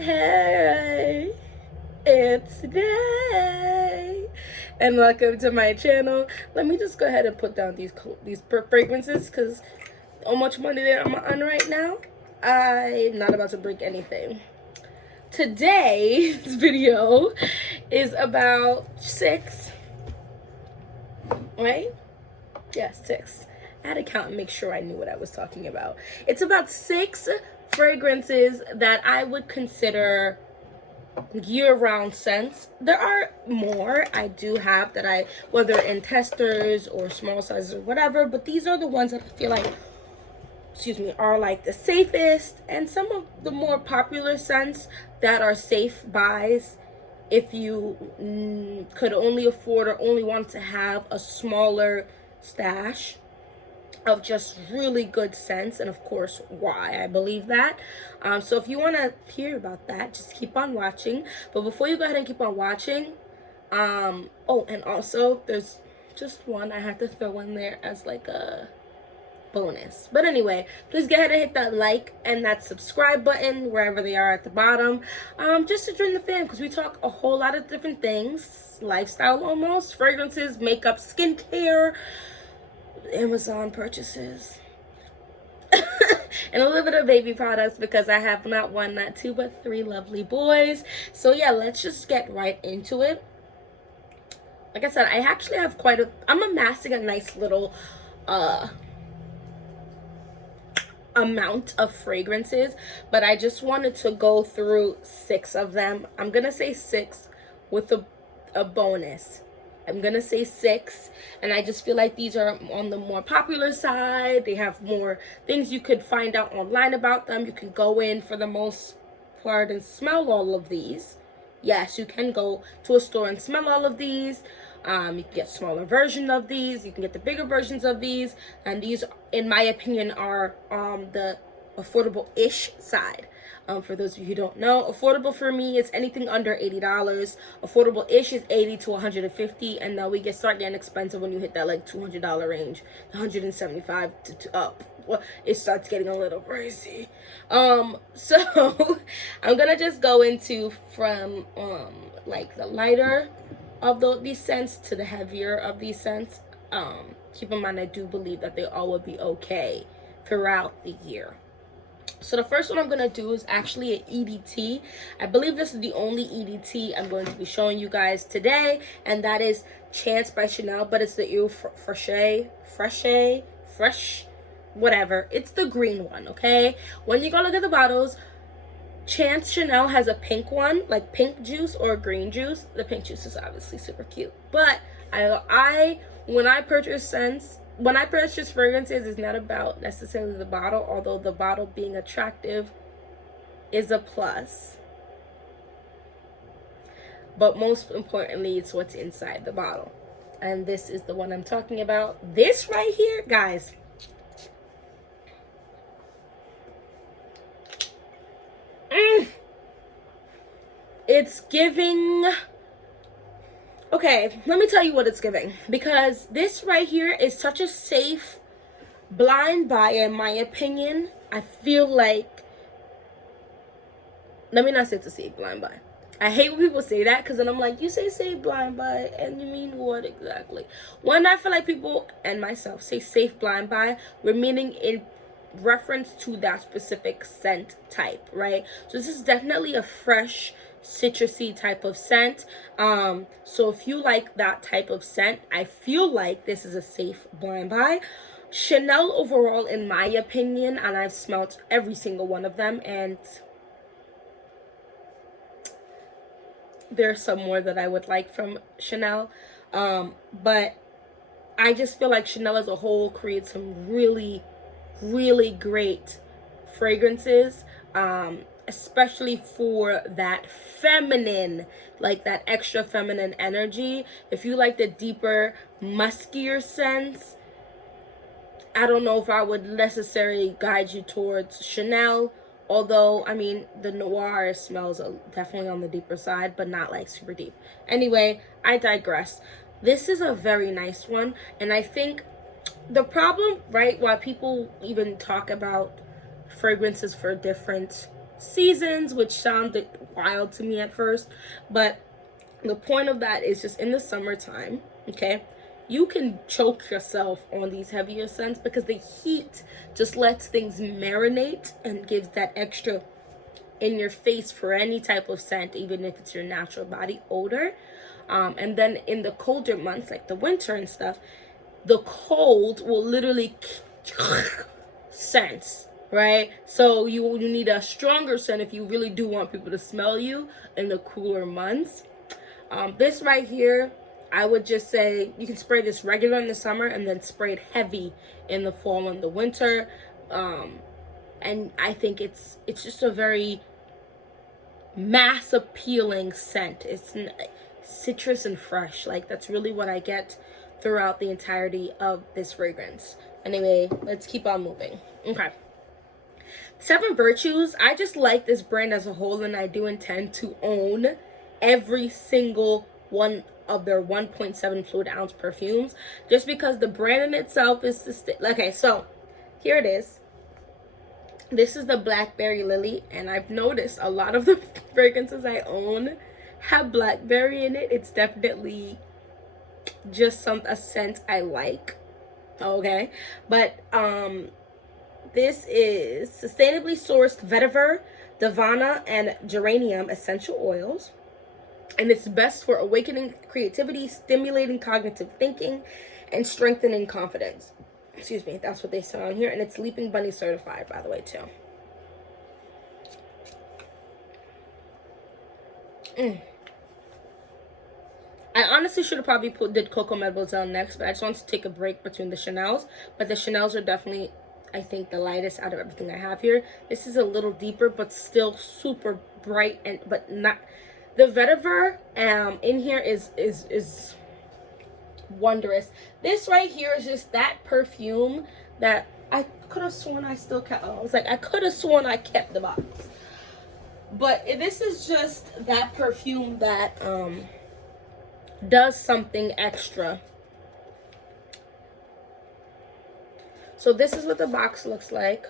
Hey, it's Day, and welcome to my channel. Let me just go ahead and put down these fragrances because how much money that I'm on right now. I'm not about to break anything. Today's video is about six, right? Yeah, six. I had to count and make sure I knew what I was talking about. It's about 6 fragrances that I would consider year-round scents. There are more I do have that whether in testers or small sizes or whatever, but these are the ones that I feel like, are like the safest, and some of the more popular scents that are safe buys if you could only afford or only want to have a smaller stash of just really good scents, and of course why I believe that. So if you want to hear about that, just keep on watching. But before you go ahead and keep on watching, oh, and also there's just one I had to throw in there as like a bonus. But anyway, please go ahead and hit that like and that subscribe button wherever they are at the bottom, just to join the fam, because we talk a whole lot of different things, lifestyle almost, fragrances, makeup, skincare, Amazon purchases, and a little bit of baby products, because I have not one, not two, but 3 lovely boys. So yeah, let's just get right into it. Like I said, I actually have I'm amassing a nice little amount of fragrances, but I just wanted to go through 6 of them. I'm gonna say 6 with a bonus. I'm gonna say 6, and I just feel like these are on the more popular side. They have more things you could find out online about them. You can go in for the most part and smell all of these. Yes, you can go to a store and smell all of these. You can get smaller version of these. You can get the bigger versions of these, and these, in my opinion, are the affordable-ish side. For those of you who don't know, affordable for me is anything under $80. Affordable-ish is $80 to $150, and then we start getting expensive when you hit that like $200 range, $175 to up. Well, it starts getting a little crazy. So I'm gonna just go into from like the lighter of these scents to the heavier of these scents. Keep in mind, I do believe that they all would be okay throughout the year. So the first one I'm going to do is actually an EDT. I believe this is the only EDT I'm going to be showing you guys today, and that is Chance by Chanel, but it's the fresh, whatever. It's the green one, okay? When you go look at the bottles, Chance Chanel has a pink one, like pink juice or green juice. The pink juice is obviously super cute, but when I purchase fragrances, it's not about necessarily the bottle, although the bottle being attractive is a plus. But most importantly, it's what's inside the bottle. And this is the one I'm talking about. This right here, guys. It's giving... Okay, let me tell you what it's giving, because this right here is such a safe blind buy, in my opinion. I feel like, let me not say it's a safe blind buy. I hate when people say that, because then I'm like, you say safe blind buy, and you mean what exactly? When I feel like people, and myself, say safe blind buy, we're meaning in reference to that specific scent type, right? So this is definitely a fresh, citrusy type of scent. So if you like that type of scent, I feel like this is a safe blind buy. Chanel overall, in my opinion, and I've smelled every single one of them, and there's some more that I would like from Chanel, but I just feel like Chanel as a whole creates some really, really great fragrances, especially for that feminine, like that extra feminine energy. If you like the deeper, muskier scents, I don't know if I would necessarily guide you towards Chanel, although, I mean, the noir smells definitely on the deeper side, but not like super deep. Anyway, I digress. This is a very nice one, and I think the problem, right, why people even talk about fragrances for different seasons, which sounded wild to me at first, but the point of that is just in the summertime, okay? You can choke yourself on these heavier scents because the heat just lets things marinate and gives that extra in your face for any type of scent, even if it's your natural body odor. And then in the colder months, like the winter and stuff, the cold will literally scents, right? So you need a stronger scent if you really do want people to smell you in the cooler months. This right here, I would just say you can spray this regular in the summer and then spray it heavy in the fall and the winter. And I think it's just a very mass appealing scent. It's citrus and fresh. Like, that's really what I get throughout the entirety of this fragrance. Anyway, let's keep on moving. Okay. 7 Virtues. I just like this brand as a whole, and I do intend to own every single one of their 1.7 fluid ounce perfumes, just because the brand in itself is okay. So here it is. This is the Blackberry Lily, and I've noticed a lot of the fragrances I own have blackberry in it. It's definitely just a scent I like. Okay, but this is sustainably sourced vetiver, davana, and geranium essential oils. And it's best for awakening creativity, stimulating cognitive thinking, and strengthening confidence. Excuse me, that's what they say on here. And it's Leaping Bunny certified, by the way, too. I honestly should have probably did Coco Mademoiselle next, but I just wanted to take a break between the Chanels. But the Chanels are definitely, I think, the lightest out of everything I have here. This is a little deeper, but still super bright, and but not. The vetiver in here is wondrous. This right here is just that perfume that I could have sworn I still kept. I was like, I could have sworn I kept the box. But this is just that perfume that does something extra. So this is what the box looks like.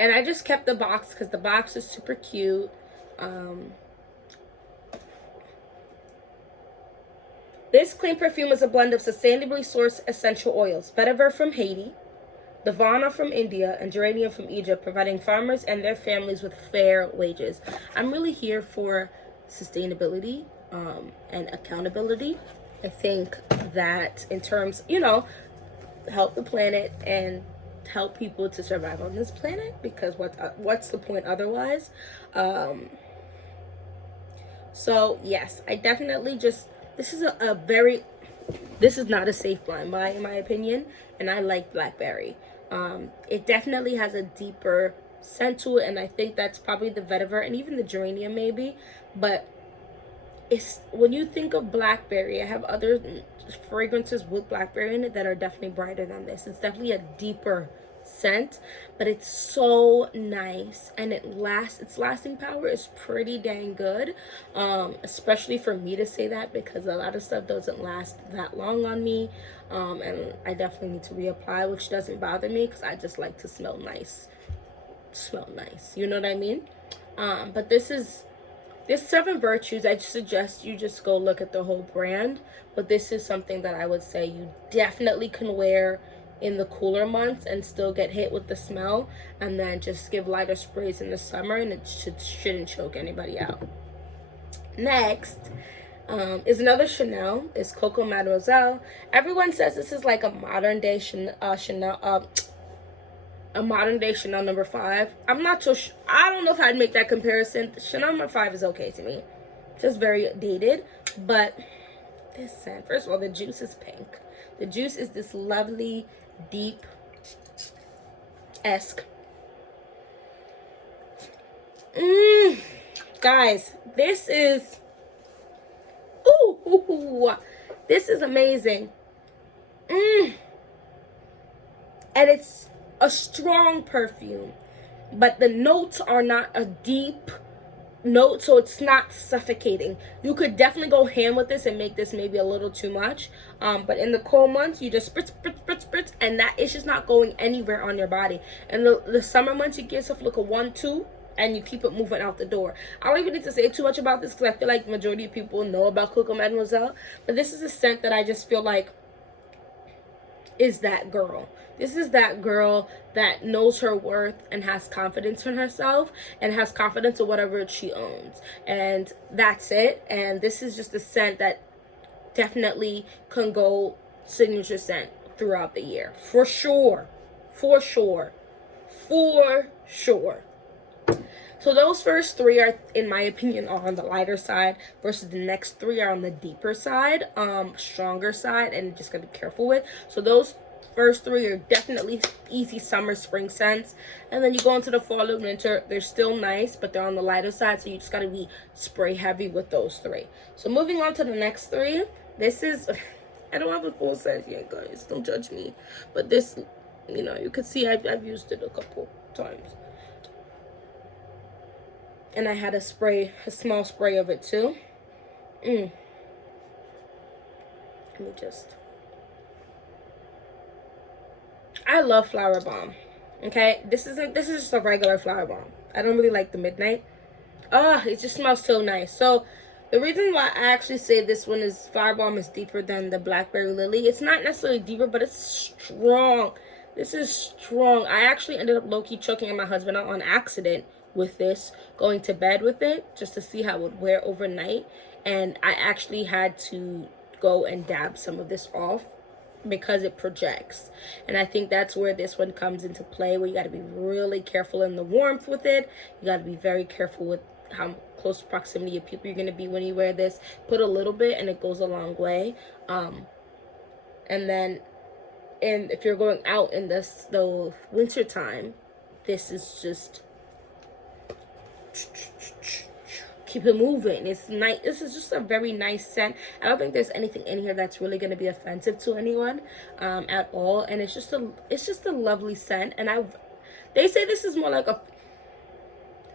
And I just kept the box because the box is super cute. This clean perfume is a blend of sustainably sourced essential oils. Vetiver from Haiti, davana from India, and geranium from Egypt, providing farmers and their families with fair wages. I'm really here for sustainability and accountability. I think that in terms, help the planet and help people to survive on this planet, because what's the point otherwise? So yes, I definitely just, this is this is not a safe blind buy in my opinion, and I like Blackberry. It definitely has a deeper scent to it, and I think that's probably the vetiver and even the geranium maybe, but it's, when you think of Blackberry, I have other fragrances with Blackberry in it that are definitely brighter than this. It's definitely a deeper scent, but it's so nice, and its lasting power is pretty dang good, especially for me to say that, because a lot of stuff doesn't last that long on me, and I definitely need to reapply, which doesn't bother me because I just like to smell nice, you know what I mean? But this 7 Virtues, I suggest you just go look at the whole brand, but this is something that I would say you definitely can wear in the cooler months and still get hit with the smell, and then just give lighter sprays in the summer, and it shouldn't choke anybody out. Next is another Chanel. It's Coco Mademoiselle. Everyone says this is like a modern day Chanel number 5. I'm not so I don't know if I'd make that comparison. Chanel number 5 is okay to me. Just very dated, but this scent, first of all, the juice is pink. The juice is this lovely deep esque. Guys, this is this is amazing. And it's a strong perfume, but the notes are not a deep note, so it's not suffocating. You could definitely go ham with this and make this maybe a little too much, but in the cold months you just spritz spritz spritz spritz, and that is just not going anywhere on your body. And the summer months, you give yourself like a 1-2 and you keep it moving out the door. I don't even need to say too much about this because I feel like the majority of people know about Coco Mademoiselle, but this is a scent that I just feel like is that girl. This is that girl that knows her worth and has confidence in herself and has confidence in whatever she owns. And that's it. And this is just a scent that definitely can go signature scent throughout the year. For sure. For sure. For sure. So those first three are, in my opinion, are on the lighter side, versus the next three are on the deeper side, stronger side, and just gotta be careful with. So those first three are definitely easy summer, spring scents. And then you go into the fall and winter, they're still nice, but they're on the lighter side, so you just gotta be spray heavy with those three. So moving on to the next three, this is, I don't have a full scent yet, guys, don't judge me. But this, you know, you can see I've used it a couple times. And I had a small spray of it too. Let me just. I love Flower Bomb. Okay, this is just a regular Flower Bomb. I don't really like the Midnight. It just smells so nice. So the reason why I actually say this one is Flower Bomb is deeper than the Blackberry Lily. It's not necessarily deeper, but it's strong. This is strong. I actually ended up low-key choking my husband out on accident with this, going to bed with it just to see how it would wear overnight. And I actually had to go and dab some of this off because it projects. And I think that's where this one comes into play, where you got to be really careful in the warmth with it. You got to be very careful with how close proximity of people you're going to be when you wear this. Put a little bit and it goes a long way. And then if you're going out in the winter time, this is just keep it moving. It's nice. This is just a very nice scent. I don't think there's anything in here that's really going to be offensive to anyone at all. And it's just a lovely scent. And they say this is more like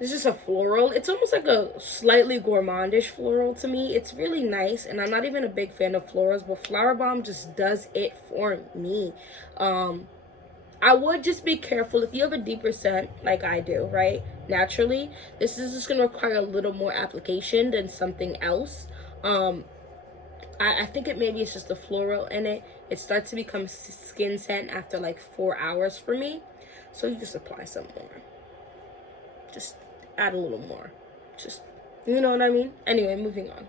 it's just a floral. It's almost like a slightly gourmandish floral to me. It's really nice, and I'm not even a big fan of florals, but Flower Bomb just does it for me. I would just be careful if you have a deeper scent like I do, right? Naturally, this is just going to require a little more application than something else. I think maybe it's just the floral in it. It starts to become skin scent after like 4 hours for me. So you just apply some more. Just add a little more. Just, you know what I mean? Anyway, moving on.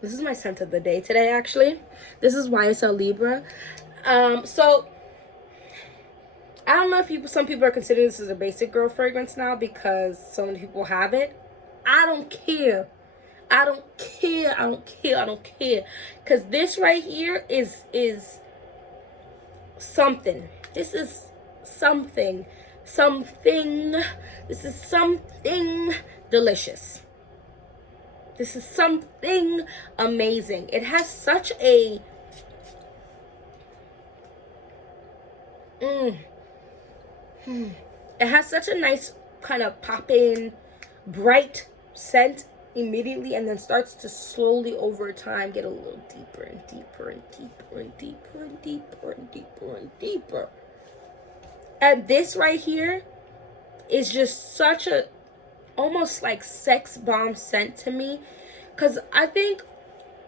This is my scent of the day today, actually. This is YSL Libra. So, I don't know if some people are considering this as a basic girl fragrance now because so many people have it. I don't care. I don't care. I don't care. I don't care. Because this right here is something. This is something. This is something delicious. This is something amazing. It has such a it has such a nice kind of pop-in, bright scent immediately, and then starts to slowly over time get a little deeper and deeper and deeper and deeper and deeper and deeper and deeper. And this right here is just such a almost like sex bomb scent to me, because I think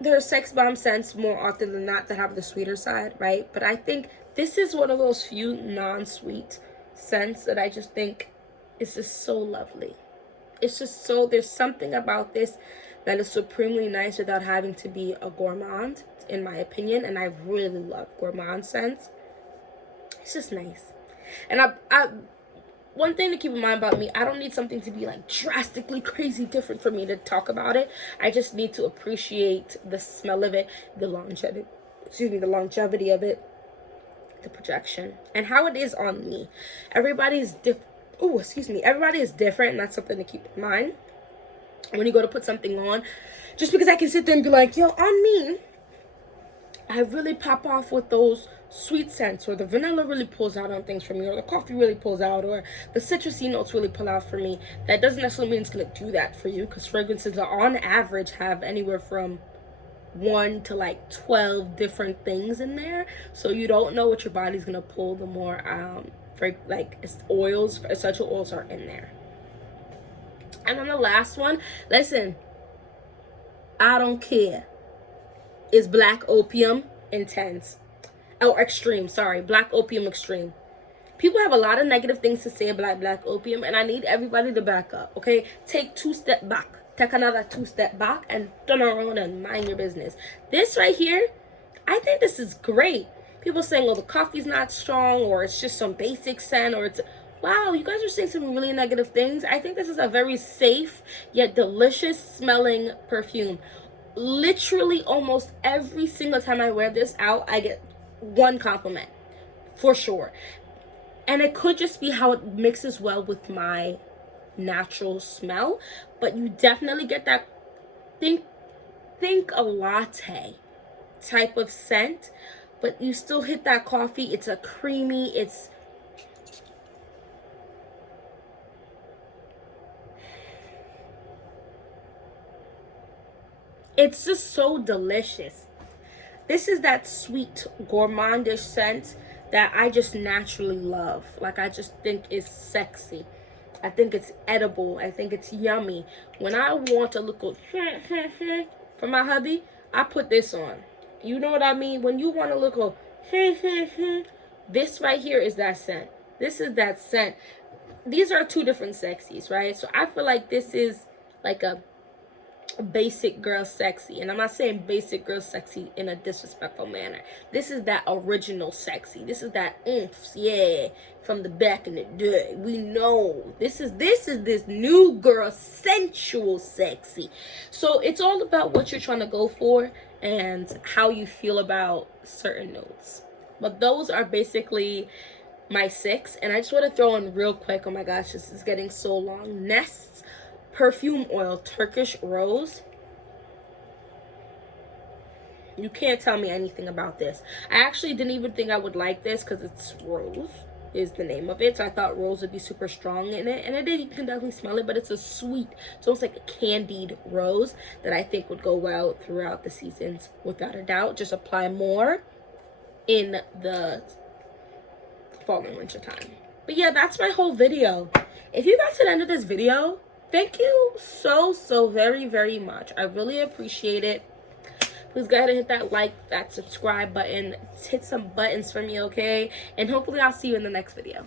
there are sex bomb scents more often than not that have the sweeter side, right? But I think this is one of those few non-sweet scents that I just think is just so lovely. It's just so, there's something about this that is supremely nice without having to be a gourmand, in my opinion. And I really love gourmand scents. It's just nice. And I one thing to keep in mind about me, I don't need something to be like drastically crazy different for me to talk about it. I just need to appreciate the smell of it, the longevity of it, the projection, and how it is on me. Everybody is Everybody is different, and that's something to keep in mind when you go to put something on. Just because I can sit there and be like, yo, on me, I really pop off with those sweet scents, or the vanilla really pulls out on things for me, or the coffee really pulls out, or the citrusy notes really pull out for me. That doesn't necessarily mean it's going to do that for you, because fragrances are on average have anywhere from 1 to like 12 different things in there, so you don't know what your body's going to pull the more like oils, essential oils are in there. And then the last one, listen, I don't care, is Black Opium Intense. Oh, Extreme, sorry. Black Opium Extreme. People have a lot of negative things to say about Black Opium, and I need everybody to back up, okay? Take 2 steps back. Take another 2 steps back and turn around and mind your business. This right here, I think this is great. People saying, oh, the coffee's not strong, or it's just some basic scent, or it's... Wow, you guys are saying some really negative things. I think this is a very safe yet delicious smelling perfume. Literally almost every single time I wear this out, I get 1 compliment for sure. And it could just be how it mixes well with my natural smell, but you definitely get that think a latte type of scent, but you still hit that coffee. It's a creamy, it's just so delicious. This is that sweet gourmandish scent that I just naturally love. Like, I just think it's sexy. I think it's edible. I think it's yummy. When I want a little for my hubby, I put this on. You know what I mean? When you want a little this right here is that scent. This is that scent. These are 2 different sexies, right? So I feel like this is like a basic girl sexy, and I'm not saying basic girl sexy in a disrespectful manner. This is that original sexy. This is that oomph, yeah, from the back in the day. We know this is this new girl sensual sexy. So it's all about what you're trying to go for and how you feel about certain notes. But those are basically my 6, and I just want to throw in real quick, oh my gosh, this is getting so long, Nest's perfume oil, Turkish Rose. You can't tell me anything about this. I actually didn't even think I would like this because it's Rose is the name of it. So I thought Rose would be super strong in it. And it did, you can definitely smell it, but it's a sweet, it's almost like a candied rose that I think would go well throughout the seasons without a doubt. Just apply more in the fall and winter time. But yeah, that's my whole video. If you got to the end of this video, thank you so very, very much. I really appreciate it. Please go ahead and hit that like, that subscribe button. Hit some buttons for me, okay? And hopefully I'll see you in the next video.